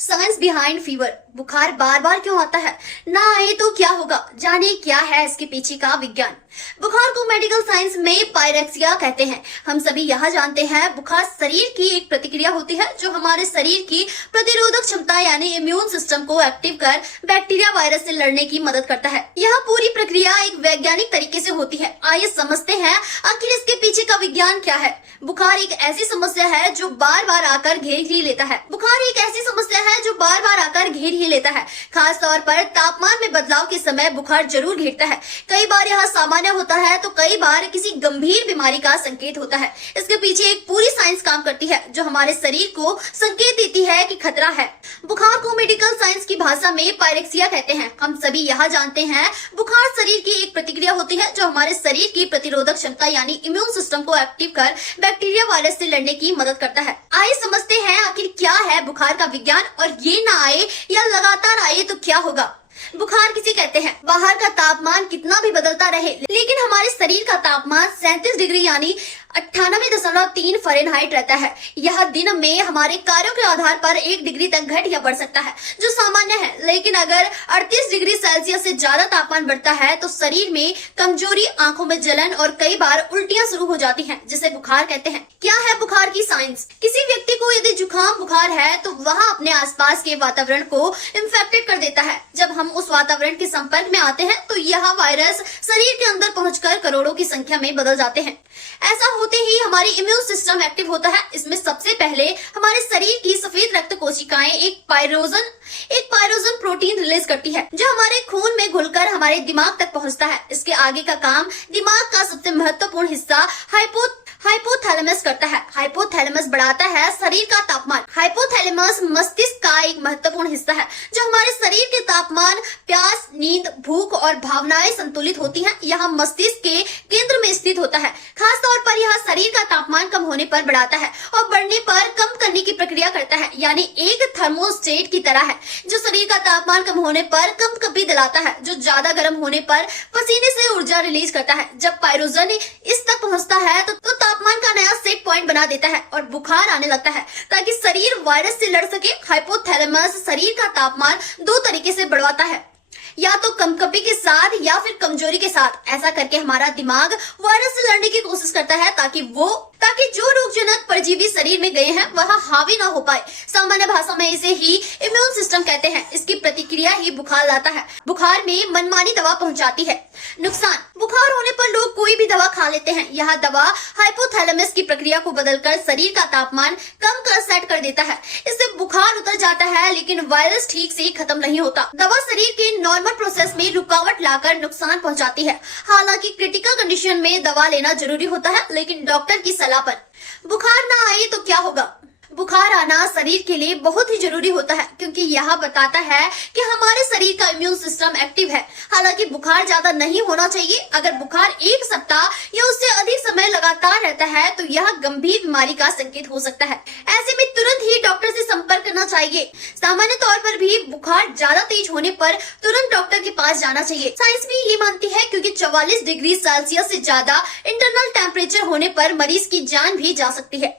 Science behind fever. बुखार बार बार क्यों आता है, ना आए तो क्या होगा, जाने क्या है इसके पीछे का विज्ञान। बुखार को मेडिकल साइंस में पायरेक्सिया कहते हैं। हम सभी यहाँ जानते हैं बुखार शरीर की एक प्रतिक्रिया होती है जो हमारे शरीर की प्रतिरोधक क्षमता यानी इम्यून सिस्टम को एक्टिव कर बैक्टीरिया वायरस से लड़ने की मदद करता है। यह पूरी प्रक्रिया एक वैज्ञानिक तरीके से होती है। आइए समझते हैं आखिर इसके पीछे का विज्ञान क्या है। बुखार एक ऐसी समस्या है जो बार बार आकर घेर ही लेता है। बुखार एक ऐसी समस्या है जो बार बार आकर घेर ही लेता है। खास तौर पर तापमान में बदलाव के समय बुखार जरूर घेरता है। कई बार यह सामान्य होता है तो कई बार किसी गंभीर बीमारी का संकेत होता है। इसके पीछे एक पूरी साइंस काम करती है जो हमारे शरीर को संकेत देती है कि खतरा है। बुखार को मेडिकल साइंस की भाषा में पायरेक्सिया कहते हैं। हम सभी यहाँ जानते हैं बुखार शरीर की एक प्रतिक्रिया होती है जो हमारे शरीर की प्रतिरोधक क्षमता यानी इम्यून सिस्टम को एक्टिव कर बैक्टीरिया वायरस से लड़ने की मदद करता है। आइए समझते हैं आखिर क्या है बुखार का विज्ञान और ये ना आए या लगातार आए तो क्या होगा। बुखार किसे कहते हैं? बाहर का तापमान कितना भी बदलता रहे लेकिन हमारे शरीर का तापमान 37 डिग्री यानी 98.3 फ़ारेनहाइट रहता है। यह दिन में हमारे कार्यों के आधार पर 1 डिग्री तक घट या बढ़ सकता है जो सामान्य है, लेकिन अगर 38 डिग्री सेल्सियस से ज्यादा तापमान बढ़ता है तो शरीर में कमजोरी, आंखों में जलन और कई बार उल्टियां शुरू हो जाती हैं, जिसे बुखार कहते हैं। क्या है बुखार की साइंस? किसी व्यक्ति को यदि जुकाम बुखार है तो वह अपने आसपास के वातावरण को इन्फेक्टेड कर देता है। जब हम उस वातावरण के संपर्क में आते हैं तो यह वायरस शरीर के अंदर पहुंचकर करोड़ों की संख्या में बदल जाते हैं। ऐसा होते ही हमारी इम्यून सिस्टम एक्टिव होता है। इसमें सबसे पहले हमारे शरीर की सफेद रक्त कोशिकाएं एक पायरोजन प्रोटीन रिलीज करती है जो हमारे खून में घुलकर हमारे दिमाग तक पहुंचता है। इसके आगे का काम दिमाग का सबसे महत्वपूर्ण हिस्सा हाइपोथैलेमस करता है। हाइपोथैलेमस बढ़ाता है शरीर का तापमान। हाइपोथैलेमस मस्तिष्क का एक महत्वपूर्ण हिस्सा है जो हमारे शरीर के तापमान, प्यास, नींद, भूख और भावनाएं संतुलित होती हैं। यह मस्तिष्क के केंद्र में स्थित होता है। खास तौर पर यह शरीर का तापमान कम होने पर बढ़ाता है और बढ़ने पर कम करने की प्रक्रिया करता है, यानी एक थर्मोस्टेट की तरह है जो शरीर का तापमान कम होने पर कंपकपी दिलाता है, जो ज्यादा गर्म होने पर पसीने से ऊर्जा रिलीज करता है। जब पायरोजन इस तक पहुंचता है तो तापमान का नया सेट पॉइंट बना देता है और बुखार आने लगता है ताकि शरीर वायरस से लड़ सके। हाइपोथैलेमस शरीर का तापमान 2 तरीके से बढ़वाता है, या तो कंपकपी के साथ या फिर कमजोरी के साथ। ऐसा करके हमारा दिमाग वायरस से लड़ने की कोशिश करता है ताकि जो रोगजनक परजीवी शरीर में गए हैं वह हावी ना हो पाए। सामान्य भाषा में इसे ही इम्यून सिस्टम कहते हैं। इसकी प्रतिक्रिया ही बुखार लाता है। बुखार में मनमानी दवा पहुंचाती है। नुकसान: बुखार होने पर लोग कोई भी दवा खा लेते हैं। यह दवा हाइपोथैलेमस की प्रक्रिया को बदलकर शरीर का तापमान कम कर सेट कर देता है। इससे बुखार उतर जाता है लेकिन वायरस ठीक से खत्म नहीं होता। दवा शरीर के नॉर्मल प्रोसेस में रुकावट लाकर नुकसान पहुंचाती है। हालांकि क्रिटिकल कंडीशन में दवा लेना जरूरी होता है, लेकिन डॉक्टर की सलाह पर। बुखार ना आए तो क्या होगा? बुखार आना शरीर के लिए बहुत ही जरूरी होता है क्योंकि यह बताता है कि हमारे शरीर का इम्यून सिस्टम एक्टिव है। हालांकि बुखार ज्यादा नहीं होना चाहिए। अगर बुखार 1 सप्ताह या उससे अधिक समय लगातार रहता है तो यह गंभीर बीमारी का संकेत हो सकता है। ऐसे में तुरंत ही डॉक्टर से संपर्क करना चाहिए। सामान्य तौर पर भी बुखार ज्यादा तेज होने पर तुरंत डॉक्टर के पास जाना चाहिए। साइंस भी ये मानती है क्योंकि 44 डिग्री सेल्सियस से ज्यादा इंटरनल टेम्परेचर होने पर मरीज की जान भी जा सकती है।